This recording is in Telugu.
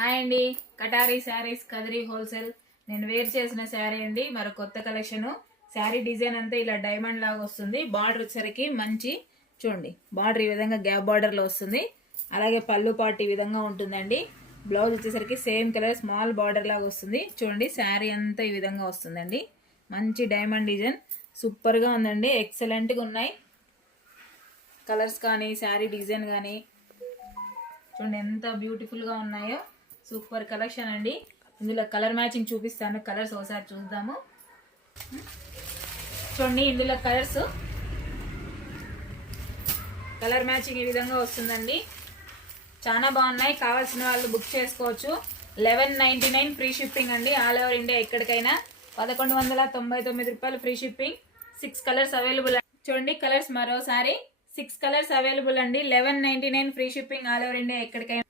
హాయ్ అండి, కటారీ శారీస్ కదిరి హోల్సేల్. నేను వేర్ చేసిన శారీ అండి, మరో కొత్త కలెక్షన్. శారీ డిజైన్ అంతా ఇలా డైమండ్ లాగా వస్తుంది. బార్డర్ వచ్చేసరికి మంచి చూడండి, బార్డర్ ఈ విధంగా గ్యాప్ బార్డర్ లో వస్తుంది. అలాగే పళ్ళు పాటు ఈ విధంగా ఉంటుందండి. బ్లౌజ్ వచ్చేసరికి సేమ్ కలర్ స్మాల్ బార్డర్ లాగా వస్తుంది. చూడండి, శారీ అంతా ఈ విధంగా వస్తుందండి. మంచి డైమండ్ డిజైన్ సూపర్ గా ఉందండి. ఎక్సలెంట్ గా ఉన్నాయి కలర్స్ కానీ శారీ డిజైన్ కానీ. చూడండి ఎంత బ్యూటిఫుల్ గా ఉన్నాయో. సూపర్ కలెక్షన్ అండి. ఇందులో కలర్ మ్యాచింగ్ చూపిస్తాను. కలర్స్ ఒకసారి చూద్దాము. చూడండి, ఇందులో కలర్ మ్యాచింగ్ ఈ విధంగా వస్తుందండి. చాలా బాగున్నాయి. కావాల్సిన వాళ్ళు బుక్ చేసుకోవచ్చు. 1199 ఫ్రీ షిప్పింగ్ అండి. ఆల్ ఓవర్ ఇండియా ఎక్కడికైనా 1199 రూపాయలు ఫ్రీ షిప్పింగ్. 6 colours available. చూడండి కలర్స్ మరోసారి 6 కలర్స్ అవైలబుల్ అండి. 1199 free shipping all over India ఎక్కడికైనా.